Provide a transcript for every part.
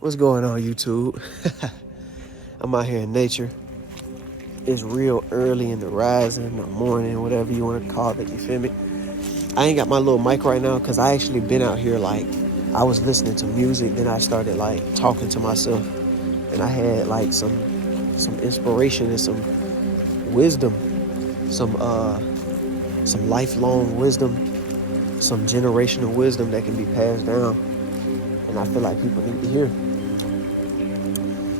What's going on, YouTube? I'm out here in nature. It's real early in the rising, the morning, whatever you want to call it, you feel me? I ain't got my little mic right now because I actually been out here, like, I was listening to music, then I started, like, talking to myself. And I had, like, some inspiration and some wisdom, some lifelong wisdom, some generational wisdom that can be passed down. And I feel like people need to hear.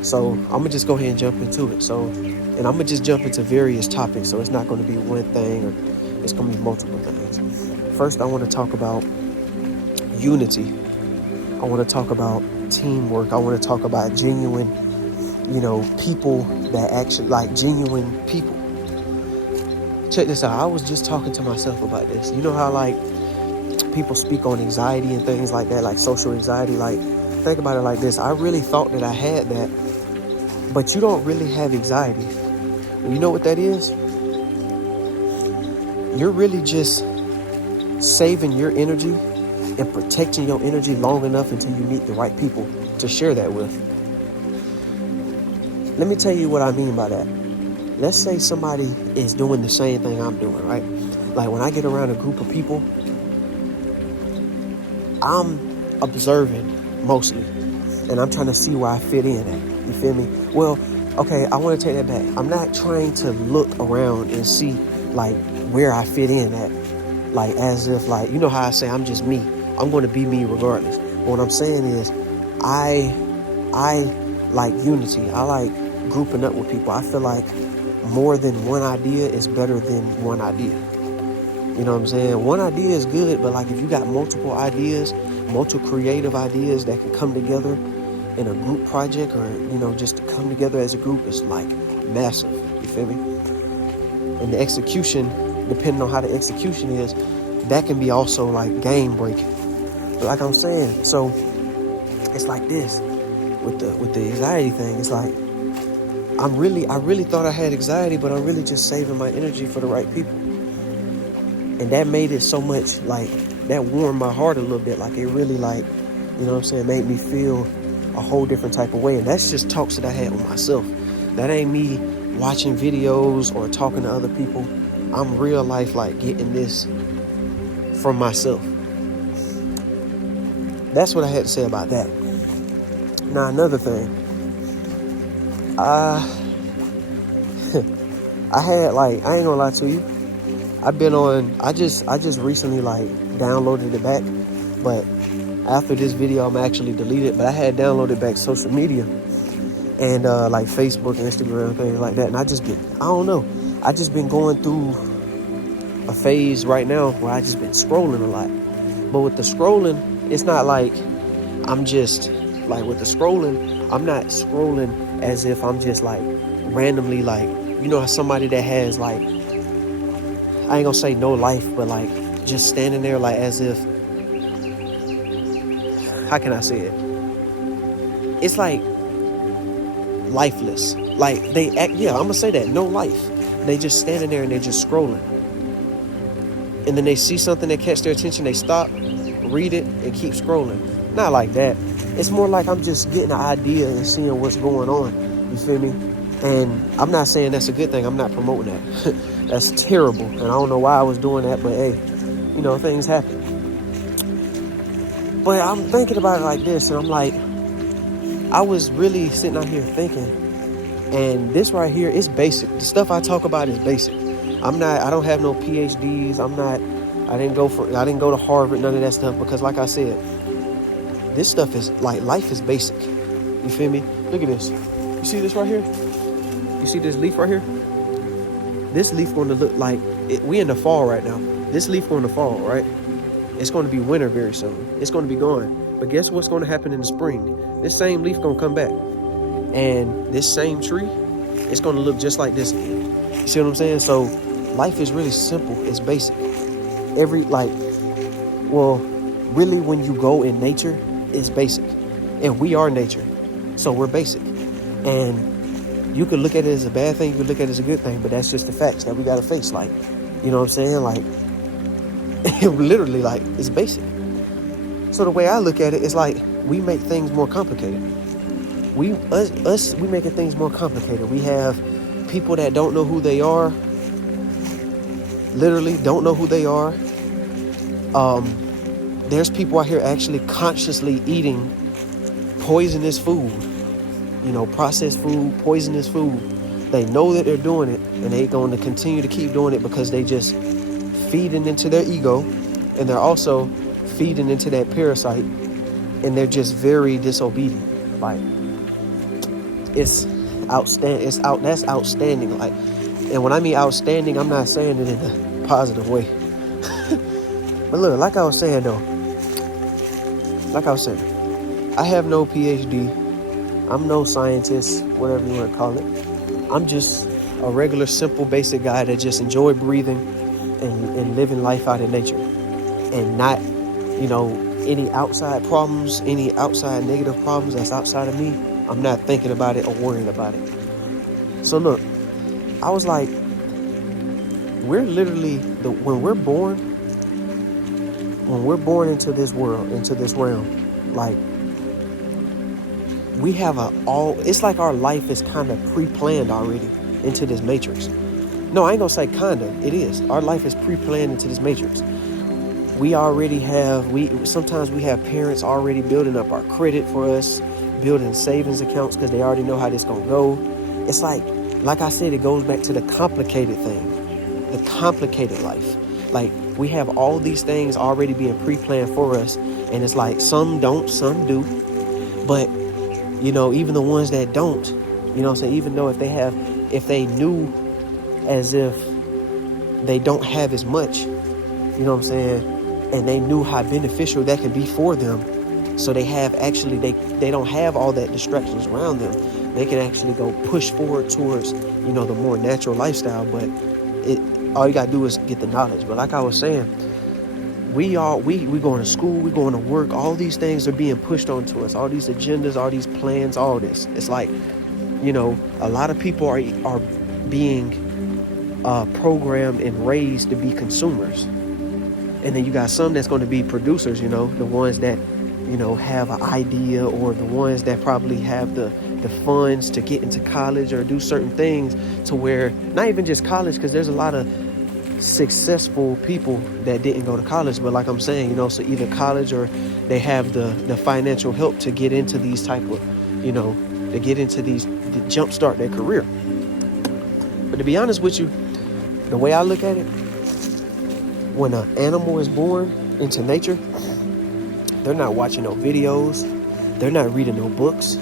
So I'm gonna just go ahead and jump into it. And I'm gonna just jump into various topics. So it's not gonna be one thing, or it's gonna be multiple things. First, I want to talk about unity. I want to talk about teamwork. I want to talk about genuine, people that actually, like, genuine people. Check this out. I was just talking to myself about this. You know how, like, people speak on anxiety and things like that, like social anxiety. Like, think about it like this. I really thought that I had that, but you don't really have anxiety. You know what that is? You're really just saving your energy and protecting your energy long enough until you meet the right people to share that with. Let me tell you what I mean by that. Let's say somebody is doing the same thing I'm doing, right? Like, when I get around a group of people, I'm observing mostly, and I'm trying to see where I fit in at. You feel me? Well, okay, I want to take that back. I'm not trying to look around and see, like, where I fit in at. Like, as if, like, you know how I say I'm just me. I'm going to be me regardless. But what I'm saying is, I like unity. I like grouping up with people. I feel like more than one idea is better than one idea. You know what I'm saying? One idea is good, but, like, if you got multiple ideas, multiple creative ideas that can come together in a group project, or, just to come together as a group, is, like, massive. You feel me? And the execution, depending on how the execution is, that can be also, like, game breaking. But like I'm saying, so it's like this with the anxiety thing. It's like I really thought I had anxiety, but I'm really just saving my energy for the right people. And that made it so much, like, that warmed my heart a little bit. Like, it really, like, made me feel a whole different type of way. And that's just talks that I had with myself. That ain't me watching videos or talking to other people. I'm real life, like, getting this from myself. That's what I had to say about that. Now, another thing. I had, like, I ain't gonna lie to you. I just recently, like, downloaded it back. But after this video, I'm actually delete it. But I had downloaded back social media. And, like, Facebook and Instagram, things like that. And I just been going through a phase right now where I just been scrolling a lot. But with the scrolling, it's not like I'm just, like, with the scrolling, I'm not scrolling as if I'm just, like, randomly, like, somebody that has, like, I ain't gonna say no life, but, like, just standing there, like, as if, how can I say it? It's like lifeless. Like, they act, yeah, I'm gonna say that, no life. They just standing there and they're just scrolling. And then they see something that catch their attention, they stop, read it, and keep scrolling. Not like that. It's more like I'm just getting an idea and seeing what's going on. You feel me? And I'm not saying that's a good thing. I'm not promoting that. That's terrible. And I don't know why I was doing that, but hey, things happen. But I'm thinking about it like this, and I'm like, I was really sitting out here thinking, and this right here is basic. The stuff I talk about is basic. I don't have no PhDs. I didn't go to Harvard, none of that stuff, because, like I said, this stuff is, like, life is basic. You feel me? Look at this. You see this right here? You see this leaf right here? This leaf going to look like, we in the fall right now. This leaf going to fall, right? It's going to be winter very soon. It's going to be gone. But guess what's going to happen in the spring? This same leaf going to come back. And this same tree, it's going to look just like this again. You see what I'm saying? So life is really simple. It's basic. Really, when you go in nature, it's basic. And we are nature. So we're basic. And you could look at it as a bad thing, you could look at it as a good thing, but that's just the facts that we gotta face. Like, you know what I'm saying? Like, literally, like, it's basic. So the way I look at it is like, we make things more complicated. we making things more complicated. We have people that don't know who they are, literally don't know who they are. There's people out here actually consciously eating poisonous food, processed food, poisonous food. They know that they're doing it, and they're going to continue to keep doing it because they just feeding into their ego, and they're also feeding into that parasite, and they're just very disobedient. Like, it's outstanding. That's outstanding. Like, and when I mean outstanding, I'm not saying it in a positive way. But look, like I was saying, I have no PhD. I'm no scientist, whatever you want to call it. I'm just a regular, simple, basic guy that just enjoy breathing and living life out in nature, and not, any outside problems, any outside negative problems that's outside of me. I'm not thinking about it or worrying about it. So look, I was like, we're literally when we're born into this world, into this realm, like, we have it's like our life is kind of pre-planned already into this matrix. No, I ain't gonna say kinda, it is. Our life is pre-planned into this matrix. We already have, sometimes we have parents already building up our credit for us, building savings accounts because they already know how this gonna go. It's like I said, it goes back to the complicated thing, the complicated life. Like, we have all these things already being pre-planned for us, and it's like some don't, some do. But, even the ones that don't, what I'm saying, even though if they knew as if they don't have as much, what I'm saying, and they knew how beneficial that can be for them, so they don't have all that distractions around them. They can actually go push forward towards, the more natural lifestyle. But all you gotta do is get the knowledge. But like I was saying, we going to school, we going to work, all these things are being pushed onto us, all these agendas, all these plans, all this. It's like, a lot of people are being programmed and raised to be consumers. And then you got some that's going to be producers, the ones that, have an idea, or the ones that probably have the funds to get into college or do certain things, to where, not even just college, because there's a lot of successful people that didn't go to college, but like I'm saying, so either college or they have the financial help to get into these type of, to get into these, to jumpstart their career. But to be honest with you, the way I look at it, when an animal is born into nature, they're not watching no videos, they're not reading no books.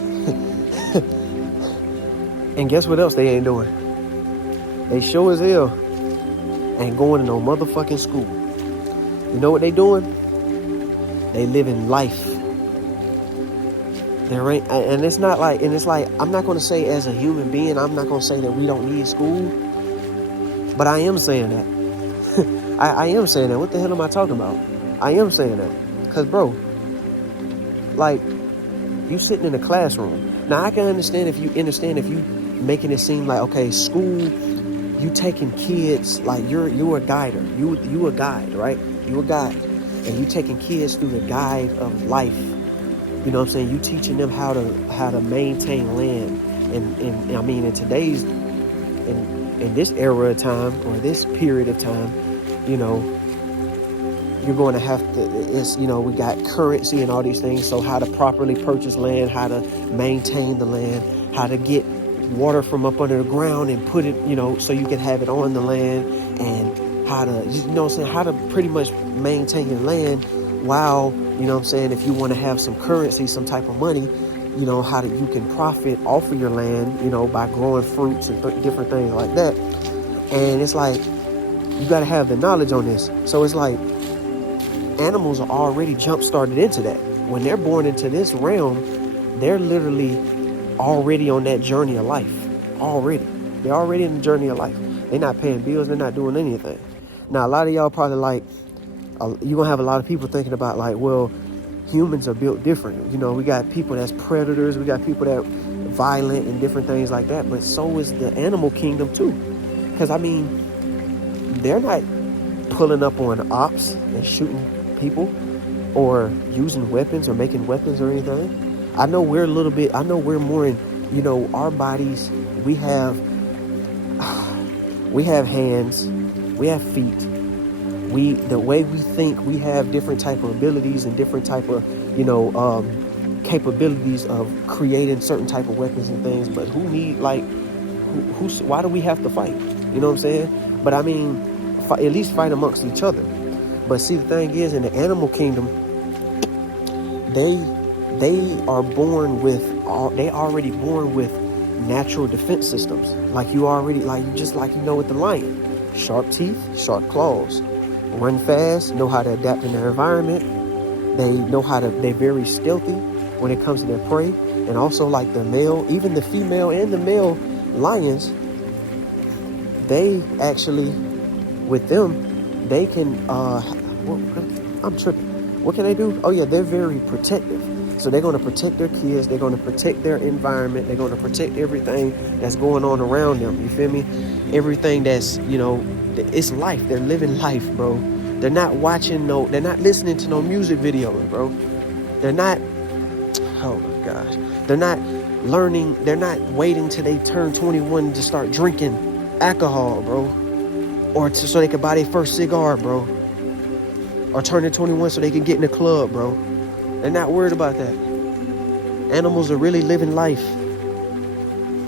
And guess what else they ain't doing? They sure as hell ain't going to no motherfucking school. You know what they doing? They living life. There ain't, and it's like, I'm not going to say as a human being, I'm not going to say that we don't need school, but I am saying that. I am saying that. What the hell am I talking about? I am saying that. Because, bro, like, you sitting in a classroom. Now, I can understand if you making it seem like, okay, school, you taking kids, like, you're a guider. You a guide, right? You a guide. And you taking kids through the guide of life. You know what I'm saying? You teaching them how to maintain land. And I mean, in today's, in this era of time, or this period of time, you're going to have to, we got currency and all these things. So how to properly purchase land, how to maintain the land, how to get water from up under the ground and put it, so you can have it on the land, and how to, how to pretty much maintain your land while, if you want to have some currency, some type of money, how you can profit off of your land, by growing fruits and different things like that. And it's like, you got to have the knowledge on this. So it's like, animals are already jump started into that. When they're born into this realm, they're literally already on that journey of life. They're already in the journey of life. They're not paying bills. They're not doing anything. Now, a lot of y'all probably like, you're going to have a lot of people thinking about like, well, humans are built different. We got people that's predators. We got people that violent and different things like that. But so is the animal kingdom too. Because, I mean, they're not pulling up on ops and shooting people or using weapons or making weapons or anything. I know we're a little bit, I know we're more in, our bodies, we have hands, we have feet. The way we think, we have different type of abilities and different type of, capabilities of creating certain type of weapons and things. But why do we have to fight? You know what I'm saying? But I mean, at least fight amongst each other. But see, the thing is, in the animal kingdom, they already born with natural defense systems. Like you with the lion, sharp teeth, sharp claws, run fast, know how to adapt in their environment. They're very stealthy when it comes to their prey. And also like even the female and the male lions, they actually, with them, they can, I'm tripping. What can they do? Oh yeah, they're very protective. So they're going to protect their kids. They're going to protect their environment. They're going to protect everything that's going on around them. You feel me? Everything that's, it's life. They're living life, bro. They're not they're not listening to no music videos, bro. They're not, oh my gosh. They're not learning. They're not waiting till they turn 21 to start drinking alcohol, bro. So they can buy their first cigar, bro. Or turning 21 so they can get in the club, bro. They're not worried about that. Animals are really living life.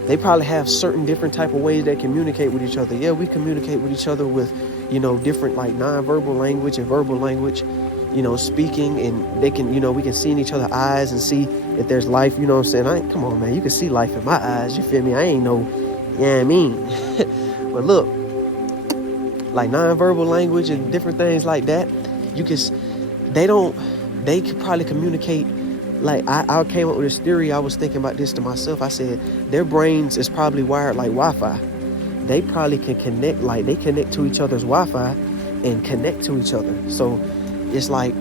They probably have certain different type of ways they communicate with each other. Yeah, we communicate with each other with, different like non-verbal language and verbal language, speaking, and they can, we can see in each other's eyes and see if there's life, you know what I'm saying? Come on, man, you can see life in my eyes, you feel me? I ain't no, you know what I mean? But look, like non-verbal language and different things like that, they could probably communicate. Like I came up with this theory. I was thinking about this to myself. I said their brains is probably wired like Wi-Fi. They probably can connect, like they connect to each other's Wi-Fi and connect to each other. So it's like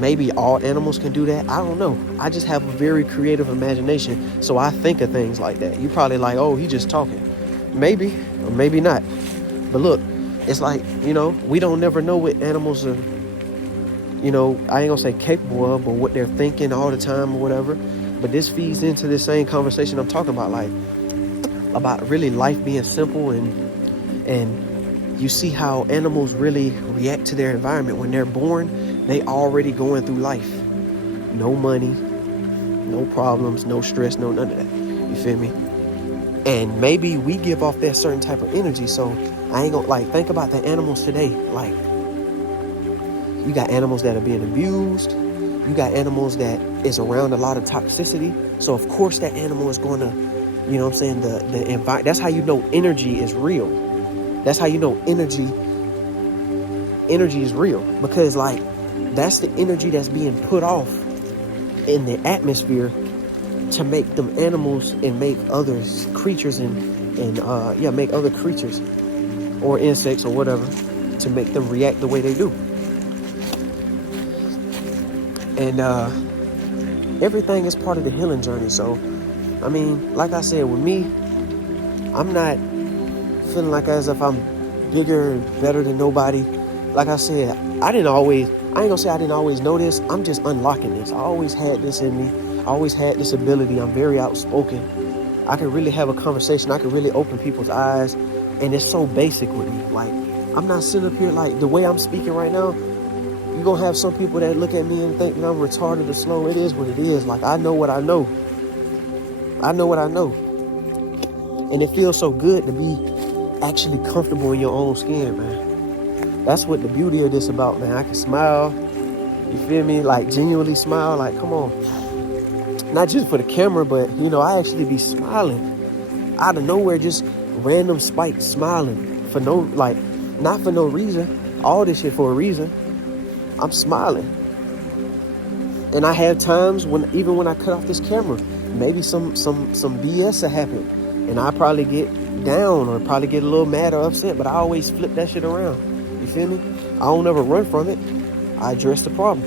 maybe all animals can do that. I don't know. I just have a very creative imagination. So I think of things like that. You probably like, oh, he just talking. Maybe, or maybe not. But look, it's like, we don't never know what animals are, I ain't gonna say capable of, but what they're thinking all the time or whatever. But this feeds into the same conversation I'm talking about, like about really life being simple, and you see how animals really react to their environment. When they're born, they already going through life. No money, no problems, no stress, no none of that. You feel me? And maybe we give off that certain type of energy. So I ain't gonna think about the animals today. Like, you got animals that are being abused. You got animals that is around a lot of toxicity. So of course that animal is going to, the environment. That's how you know energy is real. That's how you know energy is real. Because that's the energy that's being put off in the atmosphere to make them animals and make other creatures make other creatures or insects or whatever to make them react the way they do. And everything is part of the healing journey. So, I mean, like I said, with me, I'm not feeling like as if I'm bigger and better than nobody. Like I said, I ain't gonna say I didn't always know this. I'm just unlocking this. I always had this in me. I always had this ability. I'm very outspoken. I can really have a conversation. I can really open people's eyes. And it's so basic with me. Like, I'm not sitting up here like the way I'm speaking right now. You're going to have some people that look at me and think that I'm retarded or slow. It is what it is. Like, I know what I know. I know what I know. And it feels so good to be actually comfortable in your own skin, man. That's what the beauty of this about, man. I can smile. You feel me? Like, genuinely smile. Like, come on. Not just for the camera, but, I actually be smiling. Out of nowhere, just random spikes smiling. Not for no reason. All this shit for a reason. I'm smiling. And I have times even when I cut off this camera, maybe some BS will happen. And I probably get down or probably get a little mad or upset, but I always flip that shit around. You feel me? I don't ever run from it. I address the problem.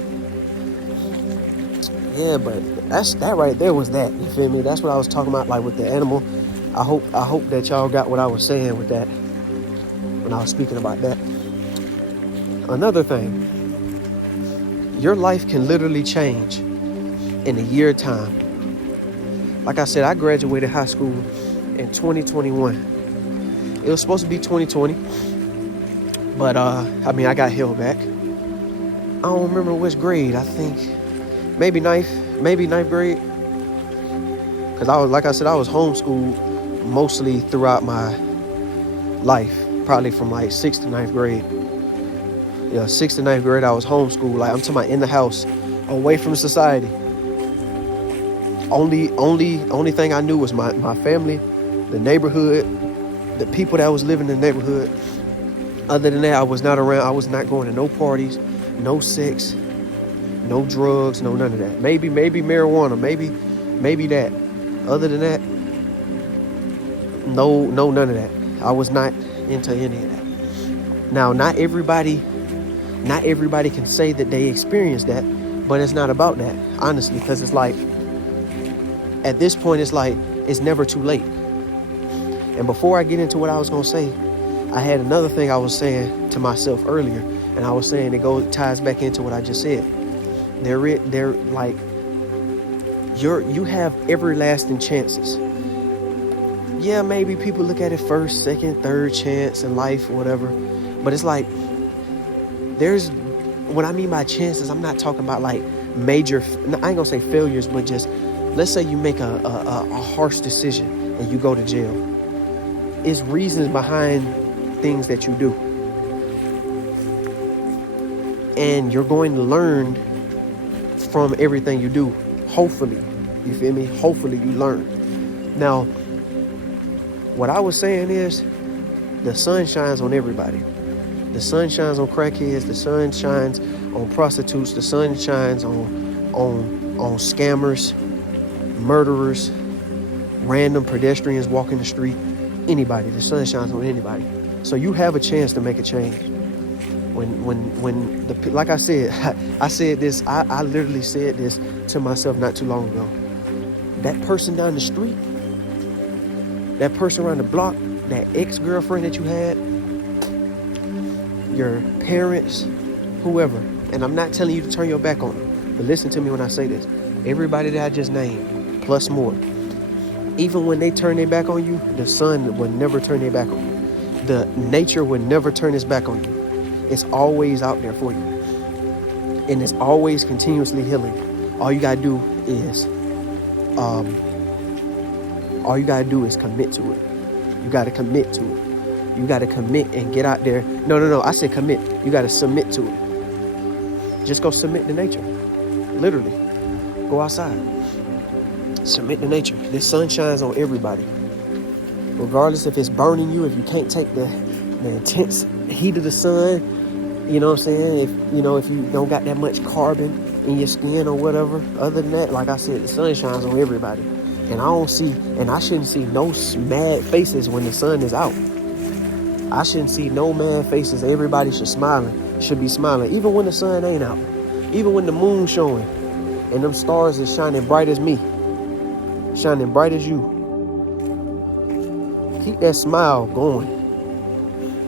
Yeah, but that right there was that. You feel me? That's what I was talking about, like with the animal. I hope that y'all got what I was saying with that when I was speaking about that. Another thing, your life can literally change in a year time. Like I said, I graduated high school in 2021. It was supposed to be 2020, but I got held back. I don't remember which grade. I think maybe ninth grade. Cause I was homeschooled mostly throughout my life, probably from like 6th to 9th grade. Yeah, 6th to 9th grade I was homeschooled. Like I'm talking about in the house, away from society. Only thing I knew was my family, the neighborhood, the people that was living in the neighborhood. Other than that, I was not around. I was not going to no parties, no sex, no drugs, no none of that. Maybe marijuana, maybe that. Other than that, no, none of that. I was not into any of that. Now, not everybody can say that they experienced that, but it's not about that, honestly, because it's like, at this point, it's like, it's never too late. And before I get into what I was going to say, I had another thing I was saying to myself earlier, and I was saying it ties back into what I just said. They're like, you have everlasting chances. Yeah, maybe people look at it first, second, third chance in life, whatever. But it's like, what I mean by chances, I'm not talking about like major, I ain't gonna say failures, but just, let's say you make a harsh decision and you go to jail. It's reasons behind things that you do. And you're going to learn from everything you do. Hopefully, you feel me? Hopefully you learn. Now, what I was saying is, the sun shines on everybody. The sun shines on crackheads. The sun shines on prostitutes. The sun shines on scammers, murderers, random pedestrians walking the street. Anybody. The sun shines on anybody. So you have a chance to make a change. Like I said, I said this. I literally said this to myself not too long ago. That person down the street, that person around the block, that ex-girlfriend that you had, your parents, whoever. And I'm not telling you to turn your back on them, but listen to me when I say this. Everybody that I just named, plus more. Even when they turn their back on you, the sun will never turn their back on you. The nature will never turn its back on you. It's always out there for you. And it's always continuously healing. All you gotta do is commit to it. You gotta commit to it. You gotta commit and get out there. No, I said commit. You gotta submit to it. Just go submit to nature. Literally. Go outside. Submit to nature. This sun shines on everybody. Regardless if it's burning you, if you can't take the intense heat of the sun, you know what I'm saying? If you don't got that much carbon in your skin or whatever. Other than that, like I said, the sun shines on everybody. And I shouldn't see no mad faces when the sun is out. I shouldn't see no mad faces. Everybody should be smiling, even when the sun ain't out. Even when the moon's showing and them stars is shining bright as me, shining bright as you. Keep that smile going.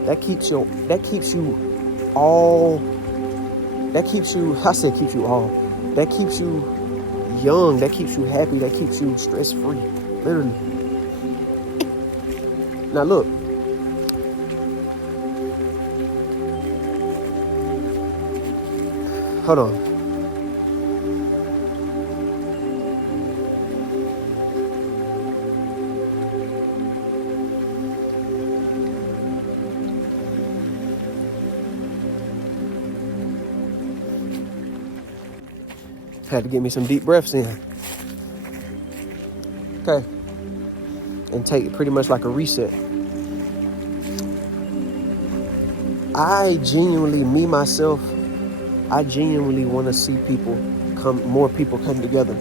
That keeps you young, that keeps you happy, that keeps you stress-free, literally. Now look, hold on. Had to get me some deep breaths in. Okay. And take it pretty much like a reset. I genuinely want to see more people come together.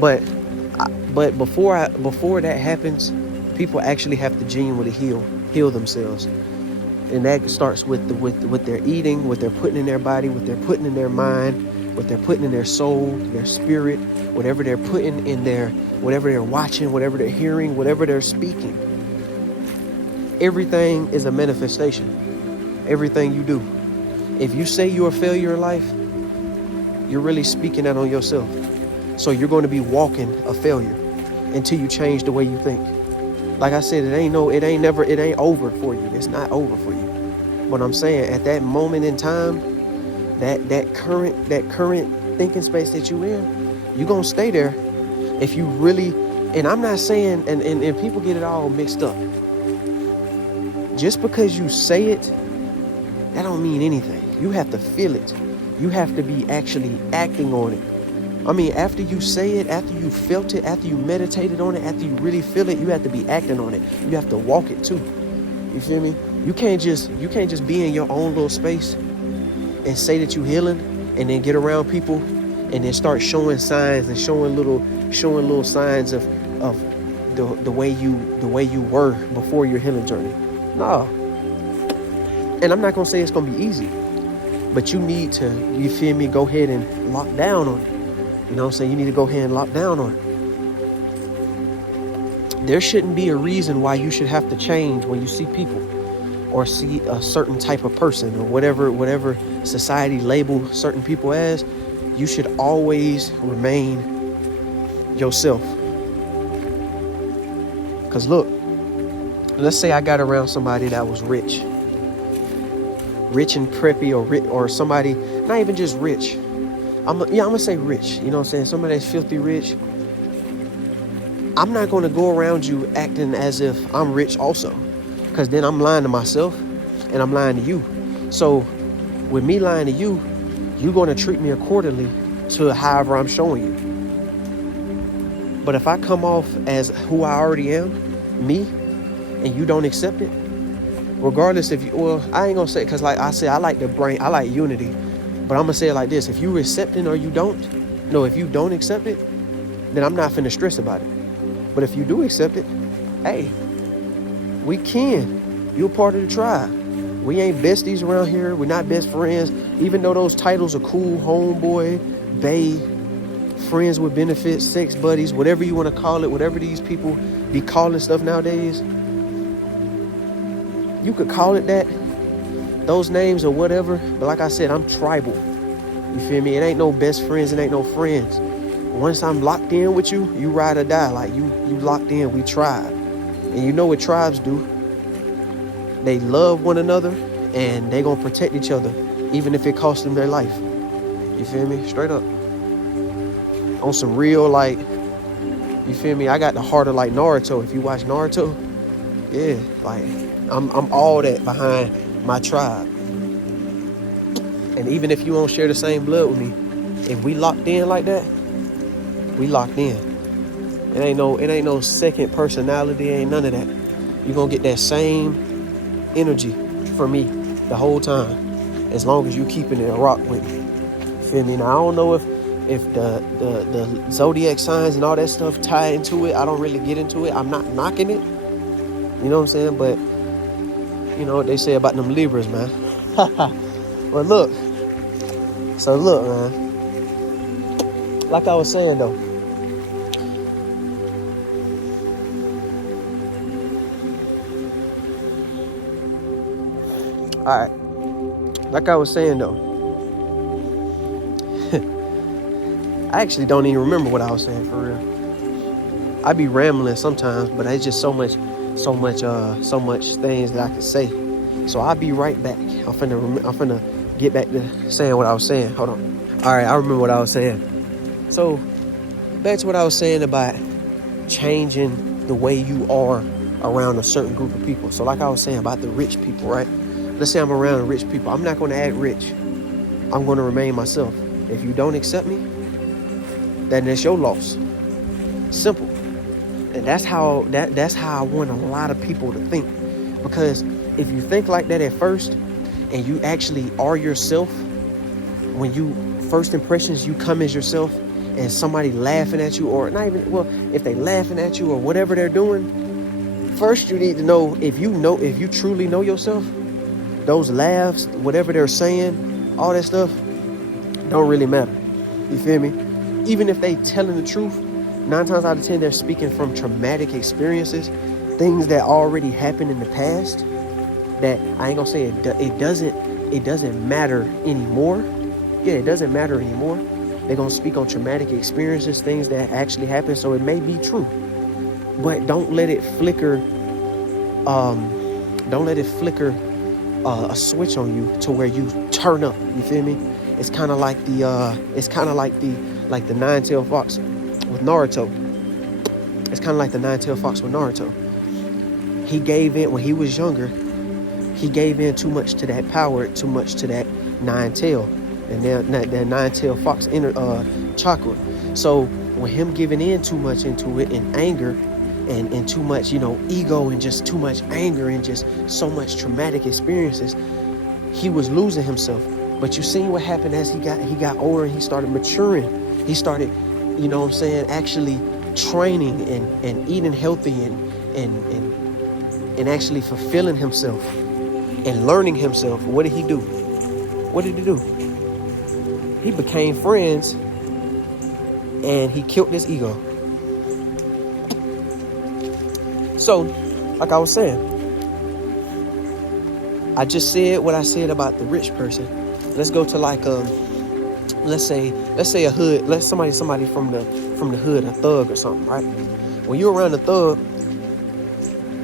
But before that happens, people actually have to genuinely heal themselves. And that starts with their eating, what they're putting in their body, what they're putting in their mind, what they're putting in their soul, their spirit, whatever they're putting in their, whatever they're watching, whatever they're hearing, whatever they're speaking. Everything is a manifestation. Everything you do. If you say you're a failure in life, you're really speaking that on yourself. So you're going to be walking a failure until you change the way you think. Like I said, it ain't over for you. It's not over for you. But I'm saying at that moment in time, that current thinking space that you in, you're going to stay there if you really, and I'm not saying, and people get it all mixed up. Just because you say it, that don't mean anything. You have to feel it. You have to be actually acting on it. I mean, after you say it, after you felt it, after you meditated on it, after you really feel it, you have to be acting on it. You have to walk it too. You feel me? You can't just be in your own little space and say that you healing, and then get around people and then start showing signs and showing little signs of the way you were before your healing journey. No. And I'm not gonna say it's gonna be easy, but you need to, you feel me, go ahead and lock down on it. You know what I'm saying? You need to go ahead and lock down on it. There shouldn't be a reason why you should have to change when you see people or see a certain type of person or whatever society label certain people as. You should always remain yourself. Because look, let's say I got around somebody that was rich and preppy, or somebody not even just rich. I'm gonna say rich. You know what I'm saying? Somebody that's filthy rich. I'm not gonna go around you acting as if I'm rich also, because then I'm lying to myself and I'm lying to you. So with me lying to you, you're gonna treat me accordingly to however I'm showing you. But if I come off as who I already am, me, and you don't accept it, regardless if you, well, I ain't gonna say, because like I said, I like unity, but I'm gonna say it like this: if you accept it or you don't, no, if you don't accept it, then I'm not finna stress about it. But if you do accept it, hey, we can. You're part of the tribe. We ain't besties around here. We're not best friends, even though those titles are cool: homeboy, bae, friends with benefits, sex buddies, whatever you want to call it, whatever these people be calling stuff nowadays. You could call it that, those names or whatever, but like I said, I'm tribal. You feel me? It ain't no best friends, it ain't no friends. Once I'm locked in with you, you ride or die. Like you locked in, we tribe. And you know what tribes do? They love one another and they gonna protect each other, even if it costs them their life. You feel me? Straight up. On some real, like, you feel me? I got the heart of like Naruto. If you watch Naruto, yeah, like I'm all that behind my tribe. And even if you don't share the same blood with me, if we locked in like that, we locked in. It ain't no second personality, ain't none of that. You're gonna get that same energy from me the whole time, as long as you keeping it a rock with me. Feel me? Now I don't know if the zodiac signs and all that stuff tie into it. I don't really get into it. I'm not knocking it. You know what I'm saying? But you know what they say about them Libras, man. But look, man. Like I was saying though, all right. Like I was saying though, I actually don't even remember what I was saying for real. I be rambling sometimes, but it's just so much things that I can say. So I'll be right back. I'm finna get back to saying what I was saying. Hold on. All right, I remember what I was saying. So back to what I was saying about changing the way you are around a certain group of people. So like I was saying about the rich people, right? Let's say I'm around rich people. I'm not going to act rich. I'm going to remain myself. If you don't accept me, then it's your loss. Simple. And that's how I want a lot of people to think. Because if you think like that at first, and you actually are yourself, when you first impressions, you come as yourself, and somebody laughing at you, or not even, well, if they laughing at you or whatever they're doing, first you need to know if you truly know yourself, those laughs, whatever they're saying, all that stuff don't really matter. You feel me? Even if they telling the truth, 9 times out of 10 they're speaking from traumatic experiences, things that already happened in the past. That I ain't gonna say it doesn't matter anymore. Yeah, it doesn't matter anymore. They're going to speak on traumatic experiences, things that actually happen. So it may be true, but don't let it flicker. Don't let it flicker a switch on you to where you turn up. You feel me? It's kind of like the nine-tailed fox with Naruto. It's kind of like the nine-tailed fox with Naruto. He gave in when he was younger. He gave in too much to that power, too much to that nine-tail, and that nine-tailed fox inner chakra. So with him giving in too much into it in anger, and too much, ego, and just too much anger, and just so much traumatic experiences, he was losing himself. But you seen what happened as he got older and he started maturing. He started, actually training and eating healthy and actually fulfilling himself and learning himself. What did he do? He became friends and he killed his ego. So, like I was saying, I just said what I said about the rich person. Let's go to like let's say a hood. Somebody from the hood, a thug or something, right? When you're around a thug,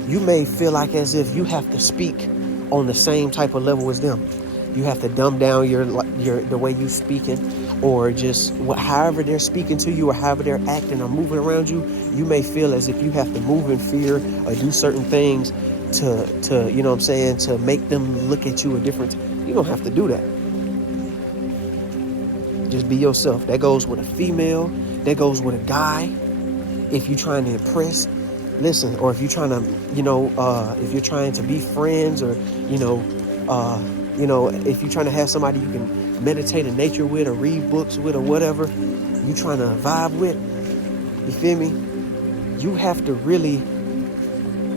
you may feel like as if you have to speak on the same type of level as them. You have to dumb down the way you speaking, or just however they're speaking to you, or however they're acting or moving around you. You may feel as if you have to move in fear or do certain things to to make them look at you a different. You don't have to do that. Just be yourself. That goes with a female. That goes with a guy. If you're trying to impress, listen. Or if you're trying to, if you're trying to be friends, or if you're trying to have somebody you can meditate in nature with, or read books with, or whatever you trying to vibe with, you feel me? You have to really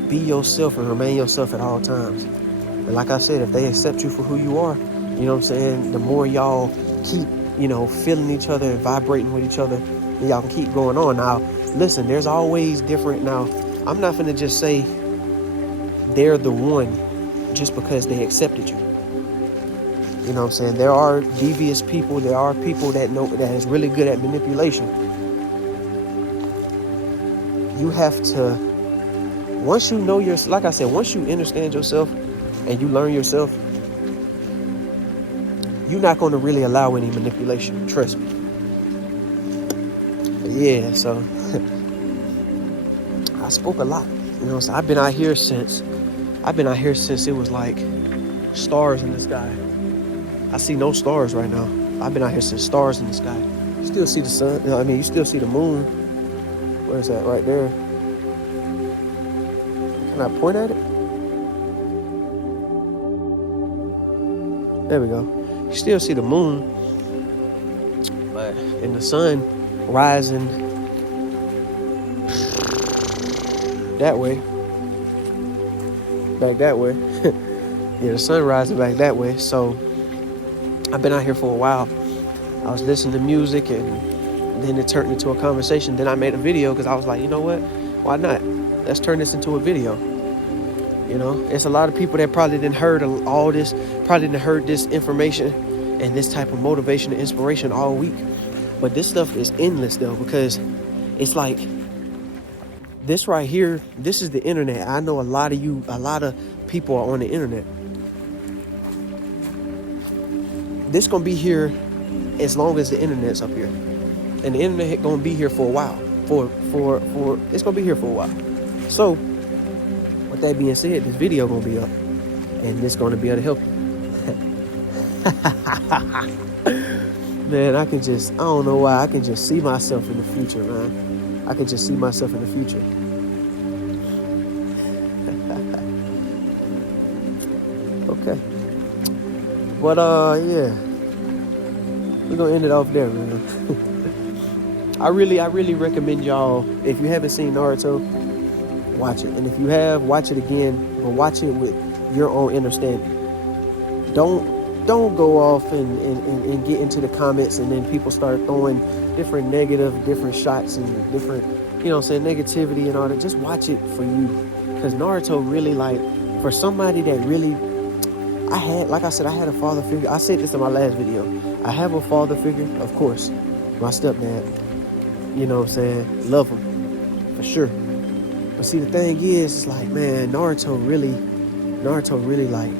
be yourself and remain yourself at all times. And like I said, if they accept you for who you are, the more y'all keep, feeling each other and vibrating with each other, then y'all can keep going on. Now, listen, there's always different. Now, I'm not going to just say they're the one just because they accepted you. You know what I'm saying? There are devious people. There are people that is really good at manipulation. You have to, once you know like I said, once you understand yourself and you learn yourself, you're not going to really allow any manipulation. Trust me. Yeah, so I spoke a lot. So I've been out here since it was like stars in the sky. I see no stars right now. I've been out here since stars in the sky. You still see the sun. You still see the moon. Where is that? Right there. Can I point at it? There we go. You still see the moon. And the sun rising that way. Back that way. Yeah, the sun rising back that way. So I've been out here for a while. I was listening to music, and then it turned into a conversation. Then I made a video because I was like, you know what? Why not? Let's turn this into a video. It's a lot of people that probably didn't heard all this, probably didn't heard this information and this type of motivation and inspiration all week. But this stuff is endless though, because it's like this right here. This is the internet. I know a lot of people are on the internet. This gonna be here as long as the internet's up here, and the internet gonna be here for a while. It's gonna be here for a while. So, with that being said, this video gonna be up, and it's gonna be able to help you. Man, I don't know why, I can just see myself in the future, man. I can just see myself in the future. Okay. But, yeah. We're going to end it off there, man. I really recommend y'all, if you haven't seen Naruto, watch it. And if you have, watch it again, but watch it with your own understanding. Don't go off and get into the comments, and then people start throwing different shots and different, negativity and all that. Just watch it for you. Because Naruto really, for somebody that really, like I said, I had a father figure. I said this in my last video. I have a father figure, of course. My stepdad, you know what I'm saying? Love him, for sure. But see, the thing is, it's like, man, Naruto really like,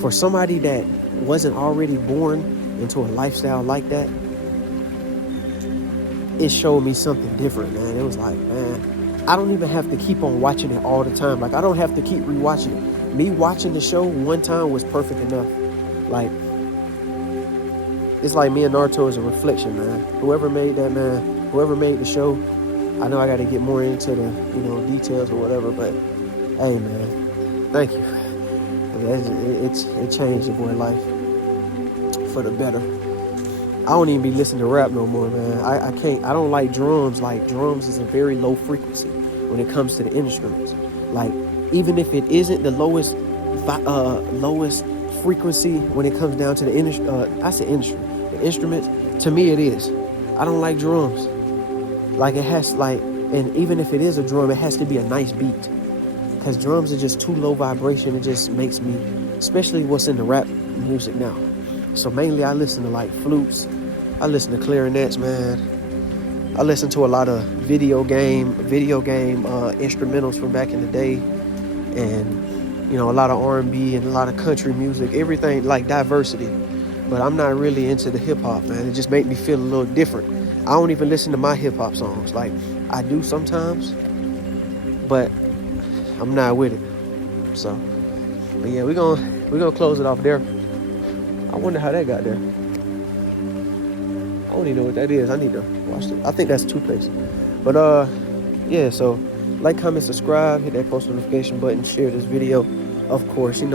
for somebody that wasn't already born into a lifestyle like that, it showed me something different, man. It was like, man, I don't even have to keep on watching it all the time. Like, I don't have to keep rewatching it. Me watching the show one time was perfect enough. Like, it's like me and Naruto is a reflection, man. Whoever made that, man, whoever made the show, I know I got to get more into the, details or whatever, but hey, man, thank you. It changed the boy life for the better. I don't even be listening to rap no more, man. I can't. I don't like drums. Like, drums is a very low frequency when it comes to the instruments. Like, even if it isn't the lowest frequency when it comes down to the the instruments. To me, it is. I don't like drums. Like, it has and even if it is a drum, it has to be a nice beat. Because drums are just too low vibration. It just makes me, especially what's in the rap music now. So mainly I listen to like flutes. I listen to clarinets, man. I listen to a lot of video game instrumentals from back in the day. And, a lot of R&B and a lot of country music, everything, like diversity. But I'm not really into the hip hop, man. It just made me feel a little different. I don't even listen to my hip hop songs. Like, I do sometimes, but I'm not with it. So, but yeah, we're gonna close it off there. I wonder how that got there. I don't even know what that is. I need to watch it. I think that's toothpaste. But yeah, so like, comment, subscribe, hit that post notification button, share this video. Of course, the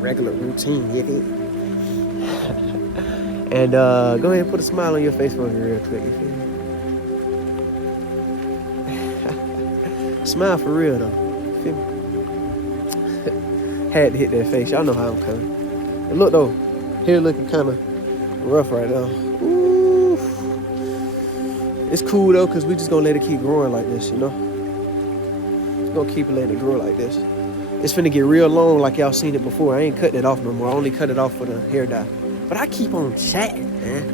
regular routine, and go ahead and put a smile on your face for me real quick, you feel me? Smile for real though. You feel me? Had to hit that face. Y'all know how I'm coming. And look though, hair looking kind of rough right now. Ooh. It's cool though, cause we just gonna let it keep growing like this, Just gonna keep letting it grow like this. It's finna get real long, like y'all seen it before. I ain't cutting it off no more. I only cut it off for the hair dye. But I keep on chatting, man.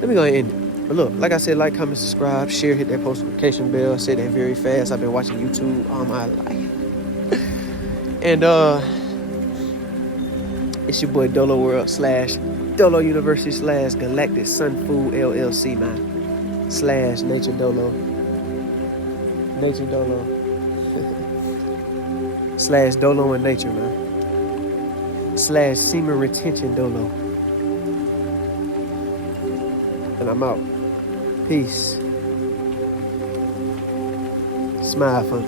Let me go ahead and end it. But look, like I said, like, comment, subscribe, share, hit that post notification bell. I said that very fast. I've been watching YouTube all my life. And it's your boy Dolo World / Dolo University / Galactic Sun Food LLC, man. / Nature Dolo. Nature Dolo. / Dolo in Nature, man. / Semen Retention Dolo. And I'm out. Peace. Smile for me.